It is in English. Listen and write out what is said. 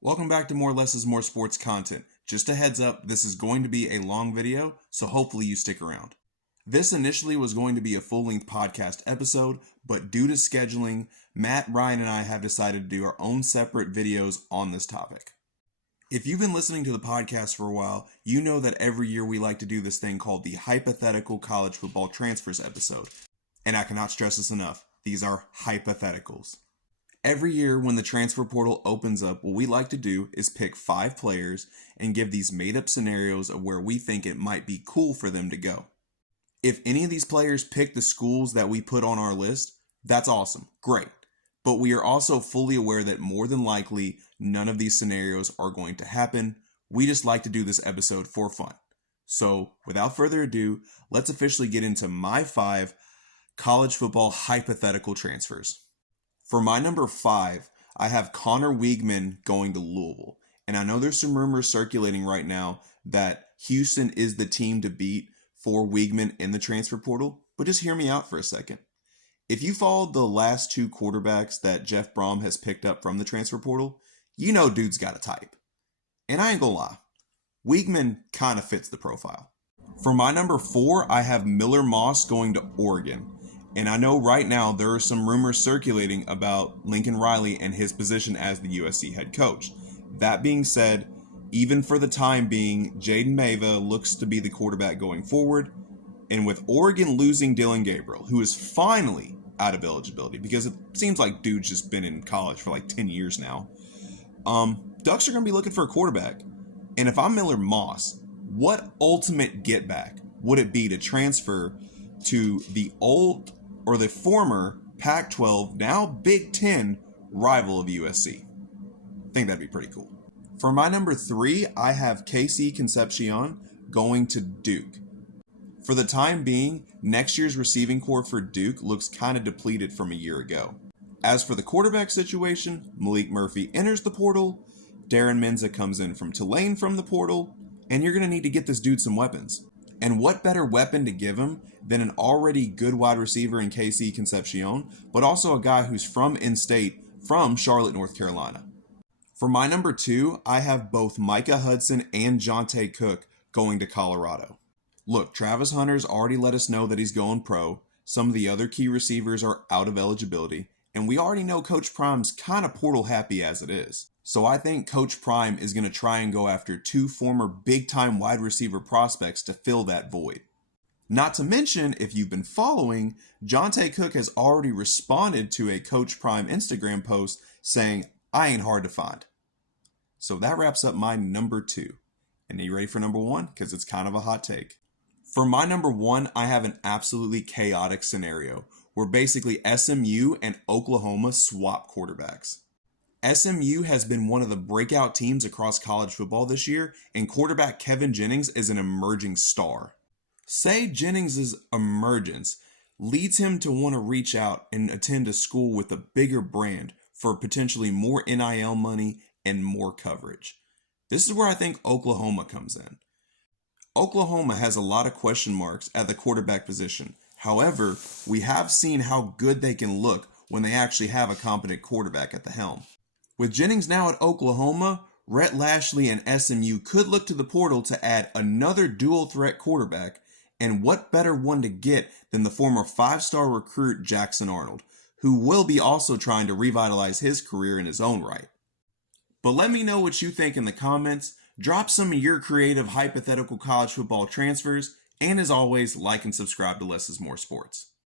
Welcome back to More Less is More Sports content. Just a heads up, this is going to be a long video, so hopefully you stick around. This initially was going to be a full-length podcast episode, but due to scheduling, Matt, Ryan, and I have decided to do our own separate videos on this topic. If you've been listening to the podcast for a while, you know that every year we like to do this thing called the Hypothetical College Football Transfers episode. And I cannot stress this enough, these are hypotheticals. Every year when the transfer portal opens up, what we like to do is pick 5 players and give these made-up scenarios of where we think it might be cool for them to go. If any of these players pick the schools that we put on our list, that's awesome, great. But we are also fully aware that more than likely, none of these scenarios are going to happen. We just like to do this episode for fun. So, without further ado, let's officially get into my 5 college football hypothetical transfers. For my number 5, I have Connor Weigman going to Louisville. And I know there's some rumors circulating right now that Houston is the team to beat for Weigman in the transfer portal, but just hear me out for a second. If you followed the last 2 quarterbacks that Jeff Brom has picked up from the transfer portal, you know dude's got a type. And I ain't gonna lie, Weigman kind of fits the profile. For my number 4, I have Miller Moss going to Oregon. And I know right now there are some rumors circulating about Lincoln Riley and his position as the USC head coach. That being said, even for the time being, Jaden Mava looks to be the quarterback going forward. And with Oregon losing Dylan Gabriel, who is finally out of eligibility, because it seems like dude's just been in college for like 10 years now, Ducks are going to be looking for a quarterback. And if I'm Miller Moss, what ultimate get back would it be to transfer to the old or the former Pac-12, now Big Ten rival of USC? I think that'd be pretty cool. For my number 3, I have KC Concepcion going to Duke. For the time being, next year's receiving core for Duke looks kind of depleted from a year ago. As for the quarterback situation, Malik Murphy enters the portal, Darren Menza comes in from Tulane from the portal, and you're going to need to get this dude some weapons. And what better weapon to give him than an already good wide receiver in KC Concepcion, but also a guy who's from in-state, from Charlotte, North Carolina. For my number 2, I have both Micah Hudson and Jonte Cook going to Colorado. Look, Travis Hunter's already let us know that he's going pro. Some of the other key receivers are out of eligibility, and we already know Coach Prime's kind of portal happy as it is. So I think Coach Prime is going to try and go after 2 former big-time wide receiver prospects to fill that void. Not to mention, if you've been following, Jonte Cook has already responded to a Coach Prime Instagram post saying, "I ain't hard to find." So that wraps up my number 2. And are you ready for number 1? Because it's kind of a hot take. For my number 1, I have an absolutely chaotic scenario where basically SMU and Oklahoma swap quarterbacks. SMU has been one of the breakout teams across college football this year, and quarterback Kevin Jennings is an emerging star. Say Jennings' emergence leads him to want to reach out and attend a school with a bigger brand for potentially more NIL money and more coverage. This is where I think Oklahoma comes in. Oklahoma has a lot of question marks at the quarterback position. However, we have seen how good they can look when they actually have a competent quarterback at the helm. With Jennings now at Oklahoma, Rhett Lashley and SMU could look to the portal to add another dual threat quarterback, and what better one to get than the former 5-star recruit Jackson Arnold, who will be also trying to revitalize his career in his own right. But let me know what you think in the comments, drop some of your creative hypothetical college football transfers, and as always, like and subscribe to Less is More Sports.